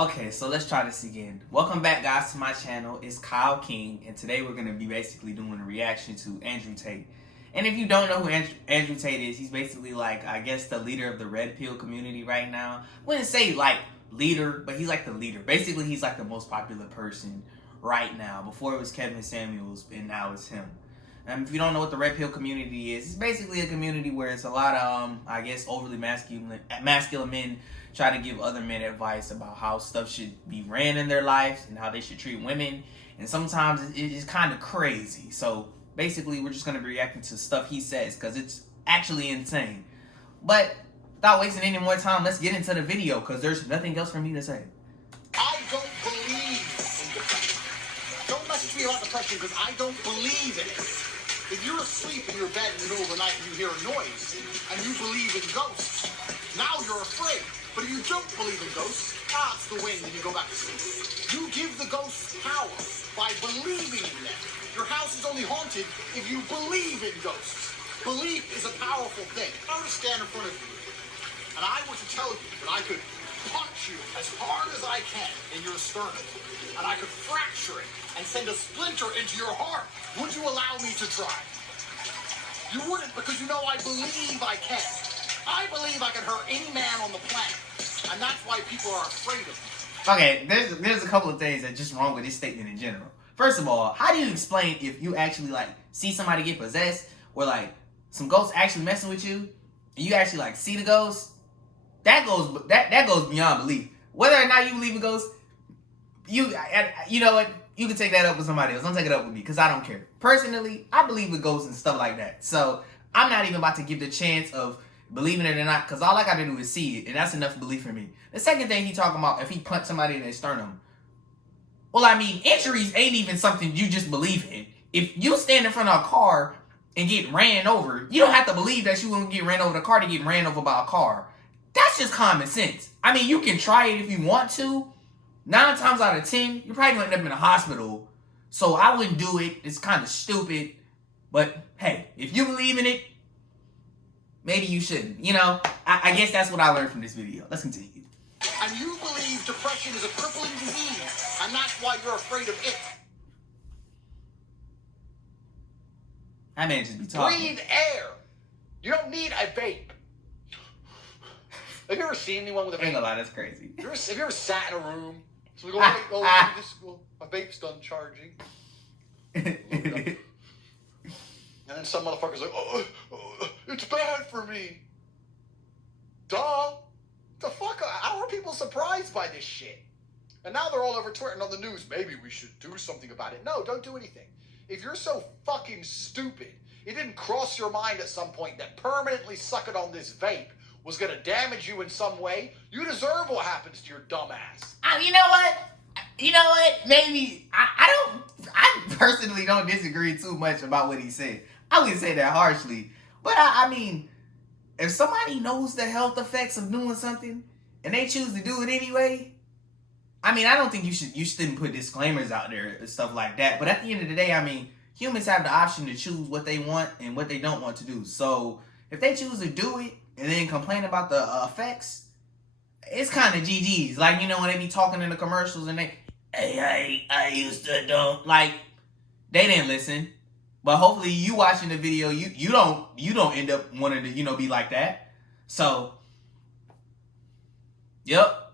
Okay, so let's try this again. Welcome back, guys, to my channel. It's Kyle King, and today we're going to be basically doing a reaction to Andrew Tate. And if you don't know who Andrew Tate is, he's basically like, I guess, the leader of the red pill community right now. I wouldn't say like leader, but he's like the leader. Basically, he's like the most popular person right now. Before it was Kevin Samuels, and now it's him. If you don't know what the red pill community is, it's basically a community where it's a lot of, I guess, overly masculine men try to give other men advice about how stuff should be ran in their lives and how they should treat women. And sometimes it's kind of crazy. So basically, we're just going to be reacting to stuff he says because it's actually insane. But without wasting any more time, let's get into the video because there's nothing else for me to say. I don't believe in depression. Don't message me about depression because I don't believe in it. If you're asleep in your bed in the middle of the night and you hear a noise and you believe in ghosts, now you're afraid. But if you don't believe in ghosts, it's the wind and you go back to sleep. You give the ghosts power by believing in them. Your house is only haunted if you believe in ghosts. Belief is a powerful thing. If I were to stand in front of you and I were to tell you that I could punch you as hard as I can in your sternum and I could fracture it and send a splinter into your heart, would you allow me to try? You wouldn't, because you know I believe I can. I believe I can hurt any man on the planet. And that's why people are afraid of me. Okay, there's a couple of things that's just wrong with this statement in general. First of all, how do you explain if you actually like see somebody get possessed or like some ghosts actually messing with you and you actually like see the ghost? That goes beyond belief. Whether or not you believe in ghosts, you know what? You can take that up with somebody else. Don't take it up with me because I don't care. Personally, I believe in ghosts and stuff like that. So I'm not even about to give the chance of believing it or not, because all I got to do is see it, and that's enough belief for me. The second thing he talking about, if he punched somebody in their sternum, well, I mean, injuries ain't even something you just believe in. If you stand in front of a car and get ran over, you don't have to believe that you won't get ran over the car to get ran over by a car. That's just common sense. I mean, you can try it if you want to. 9 times out of 10, you're probably going to end up in a hospital. So I wouldn't do it. It's kind of stupid. But hey, if you believe in it, maybe you shouldn't. You know, I guess that's what I learned from this video. Let's continue. And you believe depression is a crippling disease, and that's why you're afraid of it. That man just be talking. Breathe air. You don't need a vape. Have you ever seen anyone with a vape? Ain't gonna lie, that's crazy. Have you ever sat in a room? So we go, my vape's done charging. And then some motherfucker's like, oh, it's bad for me. Duh. The fuck? How are people surprised by this shit? And now they're all over Twitter and on the news. Maybe we should do something about it. No, don't do anything. If you're so fucking stupid, it didn't cross your mind at some point that permanently sucking on this vape was going to damage you in some way, you deserve what happens to your dumb ass. You know what? You know what? Maybe I personally don't disagree too much about what he said. I wouldn't say that harshly. But I mean, if somebody knows the health effects of doing something and they choose to do it anyway, I mean, I don't think you shouldn't put disclaimers out there and stuff like that. But at the end of the day, I mean, humans have the option to choose what they want and what they don't want to do. So if they choose to do it and then complain about the effects, it's kind of GG's. Like, you know, when they be talking in the commercials and they, hey, I used to don't, like, they didn't listen. But hopefully you watching the video, you don't end up wanting to, you know, be like that. So, yep.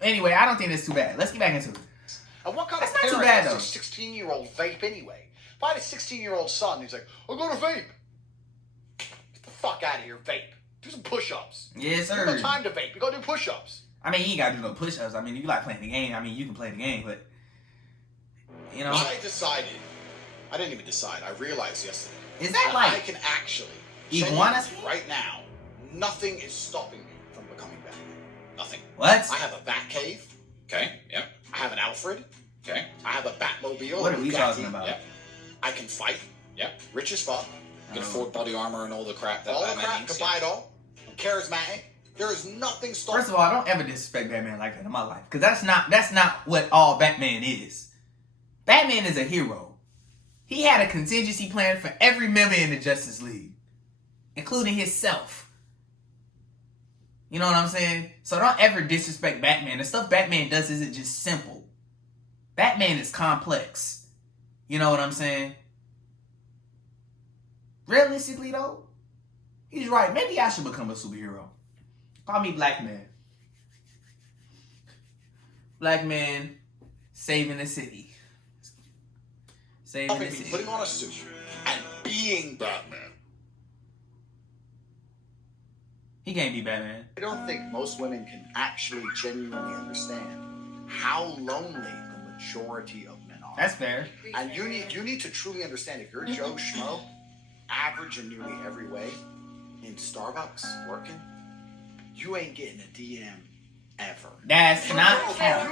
Anyway, I don't think that's too bad. Let's get back into it. And what kind That's of not too parent bad, has though. a 16-year-old vape anyway? If I had a 16-year-old son, he's like, I'm going to vape. Get the fuck out of here, vape. Do some push-ups. Yes, sir. There's no time to vape. You go do push-ups. I mean, you ain't got to do no push-ups. I mean, if you like playing the game, I mean, you can play the game, but, you know. I didn't even decide. I realized yesterday. Is that like I can actually iguana right now, nothing is stopping me from becoming Batman. Nothing. What? I have a Bat cave. Okay. Yep. I have an Alfred. Okay. I have a Batmobile. What are we talking about? Yep. I can fight. Yep. Rich as fuck. Can afford body armor and all the crap that Batman needs. Can buy it all. I'm charismatic. There is nothing stopping. First of all, I don't ever disrespect Batman like that in my life, because that's not what all Batman is. Batman is a hero. He had a contingency plan for every member in the Justice League, including himself. You know what I'm saying? So don't ever disrespect Batman. The stuff Batman does isn't just simple. Batman is complex. You know what I'm saying? Realistically though, he's right. Maybe I should become a superhero. Call me Black Man. Black Man saving the city. Saving the city. Putting on a suit and being Batman. He can't be Batman. I don't think most women can actually genuinely understand how lonely the majority of men are. That's fair. And you need to truly understand, if you're Joe Schmo, average in nearly every way, in Starbucks working, you ain't getting a DM ever. That's not how.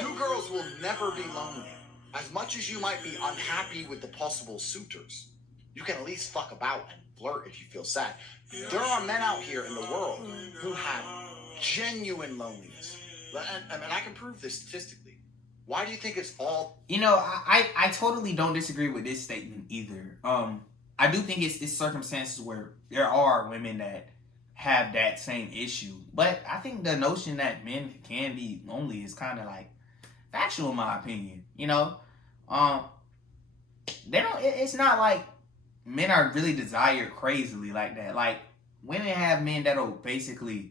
You girls will never be lonely. As much as you might be unhappy with the possible suitors, you can at least fuck about and flirt if you feel sad. There are men out here in the world who have genuine loneliness. And I can prove this statistically. Why do you think it's all... You know, I totally don't disagree with this statement either. I do think it's circumstances where there are women that have that same issue. But I think the notion that men can be lonely is kind of like factual in my opinion. You know? They don't... It's not like men are really desired crazily like that. Like, women have men that'll basically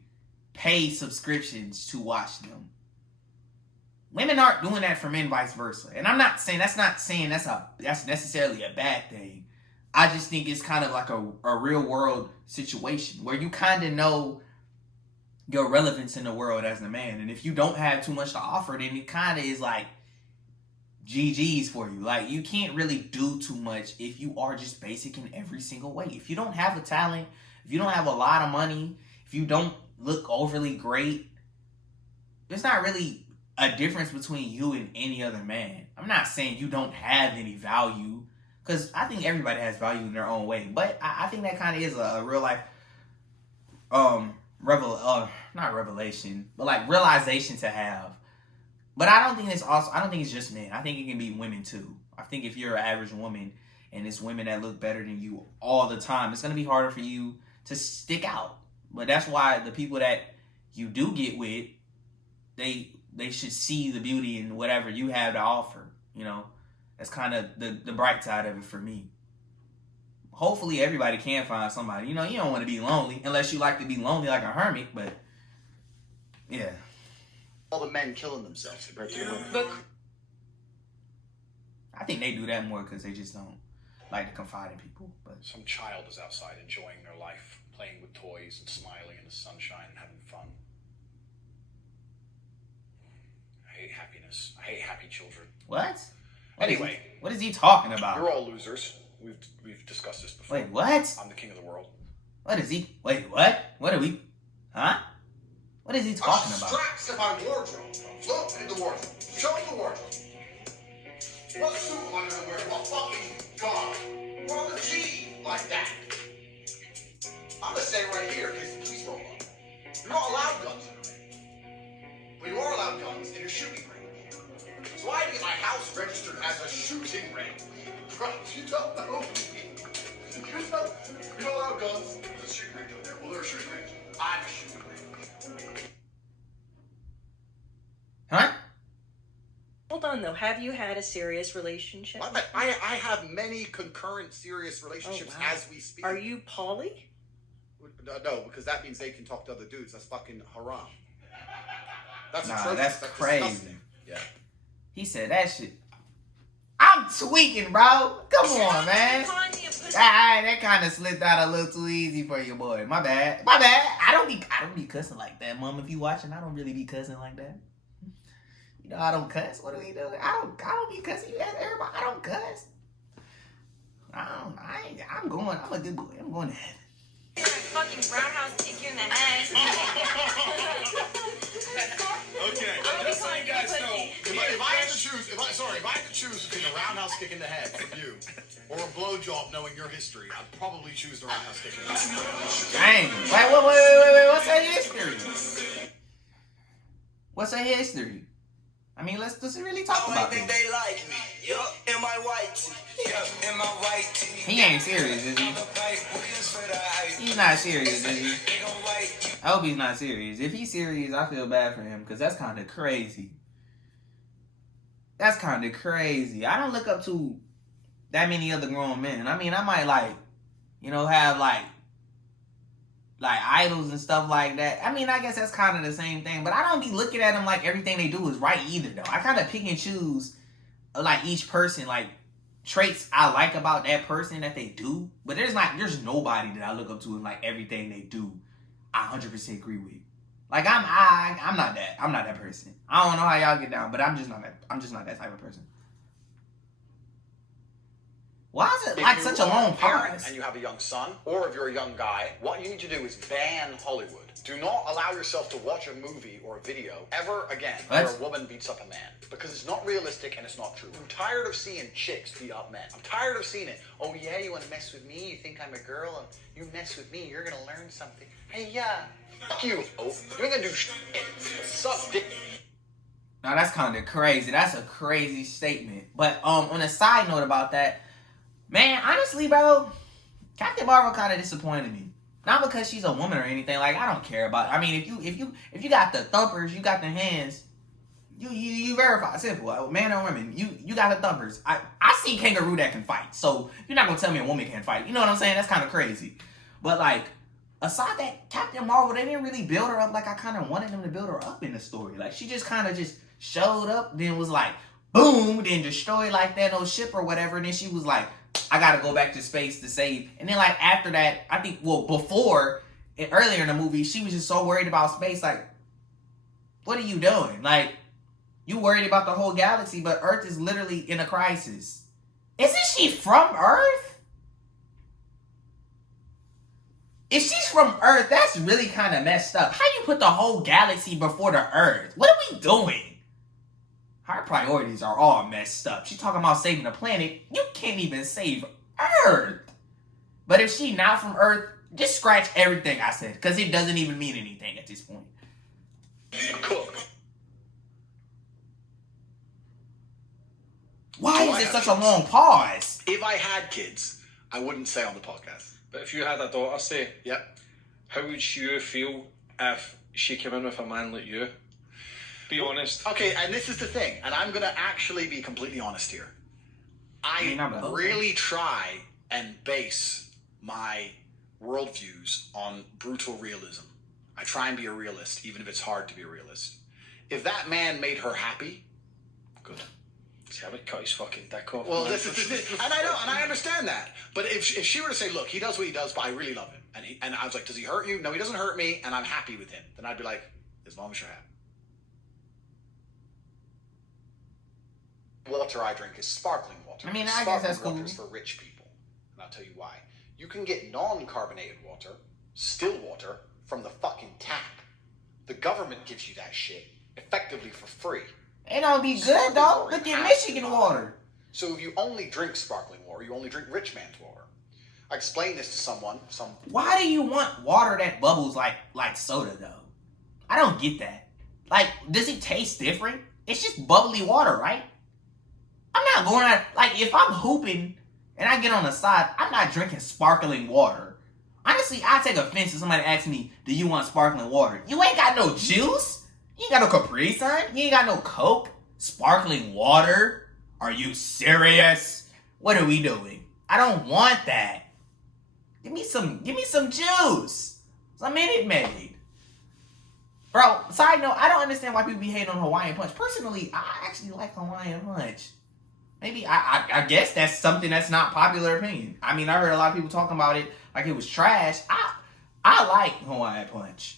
pay subscriptions to watch them. Women aren't doing that for men, vice versa. And I'm not saying that's necessarily a bad thing. I just think it's kind of like a real world situation where you kind of know your relevance in the world as a man. And if you don't have too much to offer, then it kind of is like GG's for you. Like, you can't really do too much if you are just basic in every single way. If you don't have a talent, if you don't have a lot of money, if you don't look overly great, there's not really a difference between you and any other man. I'm not saying you don't have any value, because I think everybody has value in their own way. But I think that kind of is a real life not revelation, but like realization to have. But I don't think it's just men. I think it can be women too. I think if you're an average woman and it's women that look better than you all the time, it's going to be harder for you to stick out. But that's why the people that you do get with, they should see the beauty in whatever you have to offer. You know, that's kind of the bright side of it for me. Hopefully everybody can find somebody. You know, you don't want to be lonely unless you like to be lonely like a hermit, but yeah. All the men killing themselves compared to the women. I think they do that more because they just don't like to confide in people. But some child is outside enjoying their life, playing with toys and smiling in the sunshine and having fun. I hate happiness. I hate happy children. What? Anyway, what is he talking about? You're all losers. We've discussed this before. Wait, what? I'm the king of the world. What is he? Wait, what? What are we? Huh? What is he talking about? Straps in my wardrobe. Look in the wardrobe. Show the wardrobe. What suit am I gonna wear? What fucking god? What on the G like that? I'm gonna stay right here because please roll up. You're not allowed guns in the ring. But you are allowed guns in a shooting range. So I had to get my house registered as a shooting range. Bro, you don't know me. You're not allowed guns. There's a shooting range over there. Well, there's a shooting range. I'm a shooting range. Huh? Hold on, though. Have you had a serious relationship? I have many concurrent serious relationships as we speak. Are you poly? No, because that means they can talk to other dudes. That's fucking haram. That's that's crazy. Disgusting. Yeah. He said that shit. I'm tweaking, bro. Come on, man. That kind of slipped out a little too easy for you, boy. My bad. I don't be cussing like that, Mom. If you watching, I don't really be cussing like that. You know, I don't cuss. What do we do? I don't be cussing. You ask everybody. I don't cuss. I'm a good boy. I'm going to heaven. You're a fucking roundhouse kick you in the ass. Okay, just so you guys know, If I had to choose between a roundhouse kick in the head from you or a blowjob knowing your history, I'd probably choose the roundhouse kick in the head. Dang. Wait. What's her history? What's her history? I mean, let's really talk about it. They like me. Yup, in my white tee. Yup, in my white tee. He ain't serious, is he? He's not serious, is he? I hope he's not serious. If he's serious, I feel bad for him because that's kind of crazy. That's kind of crazy. I don't look up to that many other grown men. I mean, I might like, have like idols and stuff like that. I mean, I guess that's kind of the same thing. But I don't be looking at them like everything they do is right either, though. I kind of pick and choose like each person, like traits I like about that person that they do. But there's nobody that I look up to and like everything they do, I 100% agree with. Like I'm not that. I'm not that person. I don't know how y'all get down, but I'm just not that type of person. Why is it like such a long pause? And you have a young son, or if you're a young guy, what you need to do is ban Hollywood. Do not allow yourself to watch a movie or a video ever again where a woman beats up a man. Because it's not realistic and it's not true. I'm tired of seeing chicks beat up men. I'm tired of seeing it. Oh yeah, you want to mess with me? You think I'm a girl? And you mess with me, you're going to learn something. Hey, yeah. Fuck you. Oh, you ain't going to do shit. Suck dick. Now that's kind of crazy. That's a crazy statement. But on a side note about that, man, honestly, bro, Captain Marvel kind of disappointed me. Not because she's a woman or anything. Like, I don't care about it. I mean, if you got the thumpers, you got the hands, you verify. Simple. Man or woman, you got the thumpers. I see kangaroo that can fight. So you're not gonna tell me a woman can't fight. You know what I'm saying? That's kind of crazy. But like, aside that, Captain Marvel, they didn't really build her up like I kind of wanted them to build her up in the story. Like, she just kind of just showed up, then was like, boom, then destroyed like that old ship or whatever. And then she was like, I gotta go back to space to save. And then like after that, I think, well, before and earlier in the movie, she was just so worried about space. Like, what are you doing? Like, you worried about the whole galaxy, but Earth is literally in a crisis. Isn't she from Earth? If she's from Earth, that's really kind of messed up. How you put the whole galaxy before the Earth? What are we doing? Her priorities are all messed up. She's talking about saving the planet. You can't even save Earth. But if she not from Earth, just scratch everything I said, because it doesn't even mean anything at this point. Cook. Why is it such a long pause? If I had kids, I wouldn't say on the podcast. But if you had a daughter, say, Yep. how would you feel if she came in with a man like you? Be honest. Okay, and this is the thing, and I'm going to actually be completely honest here. I really try and base my worldviews on brutal realism. I try and be a realist, even if it's hard to be a realist. If that man made her happy, good. See, I would cut his fucking dick off. Well, this is and I know, and I understand that. But if she were to say, look, he does what he does, but I really love him, and I was like, does he hurt you? No, he doesn't hurt me, and I'm happy with him. Then I'd be like, as long as you're happy. Water I drink is sparkling water. I mean, I guess that's cool. Water is for rich people, and I'll tell you why. You can get non-carbonated water, still water, from the fucking tap. The government gives you that shit effectively for free. It don't be good, though. Look at Michigan water. So if you only drink sparkling water, you only drink rich man's water. I explained this to someone. Why do you want water that bubbles like soda, though? I don't get that. Like, does it taste different? It's just bubbly water, right? I'm not going out, like, if I'm hooping and I get on the side, I'm not drinking sparkling water. Honestly, I take offense if somebody asks me, do you want sparkling water? You ain't got no juice? You ain't got no Capri Sun? You ain't got no Coke? Sparkling water? Are you serious? What are we doing? I don't want that. Give me some juice. Some Minute Maid. Bro, side note, I don't understand why people be hating on Hawaiian Punch. Personally, I actually like Hawaiian Punch. Maybe, I guess that's something that's not popular opinion. I mean, I heard a lot of people talking about it like it was trash. I like Hawaiian Punch.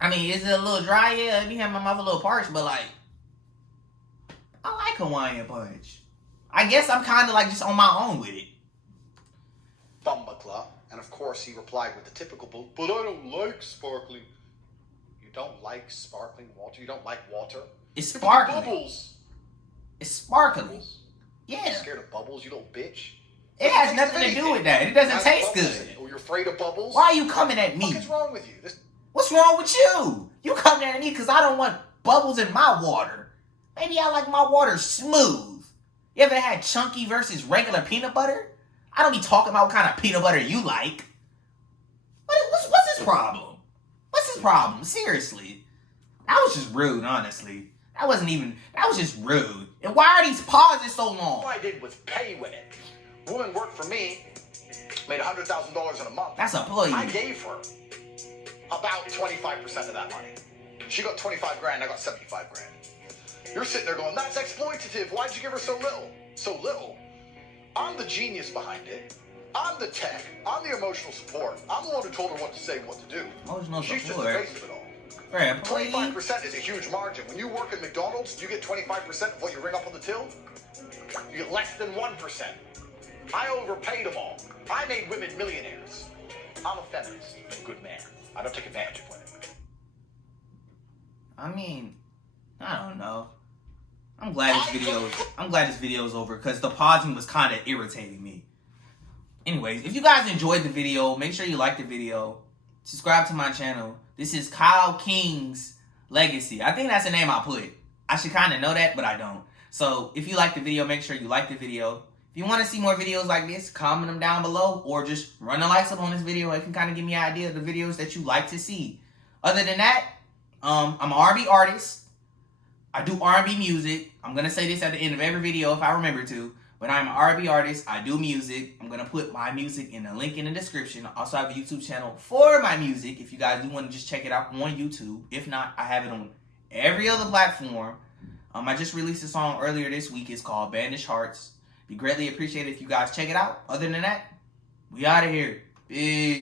I mean, is it a little dry? Yeah, it be having my mouth a little parched, but like, I like Hawaiian Punch. I guess I'm kind of like just on my own with it. Bumbacla, and of course he replied with the typical, but I don't like sparkling. You don't like sparkling water? You don't like water? It's sparkling. Bubbles. It's sparkling. Bubbles? Yeah. You're scared of bubbles, you little bitch? It has nothing to do with that. It doesn't taste good. Oh, you're afraid of bubbles? Why are you coming at me? What is wrong with you? What's wrong with you? You coming at me because I don't want bubbles in my water. Maybe I like my water smooth. You ever had chunky versus regular peanut butter? I don't be talking about what kind of peanut butter you like. What's this his problem? What's his problem? Seriously. That was just rude, honestly. That was just rude. And why are these pauses so long? All I did was pay women. Woman worked for me, made $100,000 in a month. That's a play. I gave her about 25% of that money. She got 25 grand, I got 75 grand. You're sitting there going, that's exploitative. Why'd you give her so little? So little. I'm the genius behind it. I'm the tech. I'm the emotional support. I'm the one who told her what to say and what to do. Emotional She's just the support. face of it all. Right, 25% is a huge margin. When you work at McDonald's, you get 25% of what you ring up on the till. You get less than 1%. I overpaid them all. I made women millionaires. I'm a feminist, a good man. I don't take advantage of women. I mean, I don't know. I'm glad this video is over because the pausing was kind of irritating me. Anyways, if you guys enjoyed the video, make sure you like the video. Subscribe to my channel. This is Kyle King's Legacy. I think that's the name I put. I should kind of know that, but I don't. So if you like the video, make sure you like the video. If you want to see more videos like this, comment them down below or just run the likes up on this video. It can kind of give me an idea of the videos that you like to see. Other than that, I'm an R&B artist. I do R&B music. I'm going to say this at the end of every video if I remember to. But I'm an R&B artist. I do music. I'm going to put my music in the link in the description. I also have a YouTube channel for my music if you guys do want to just check it out on YouTube. If not, I have it on every other platform. I just released a song earlier this week. It's called Bandaged Hearts. Be greatly appreciated if you guys check it out. Other than that, we out of here. Peace.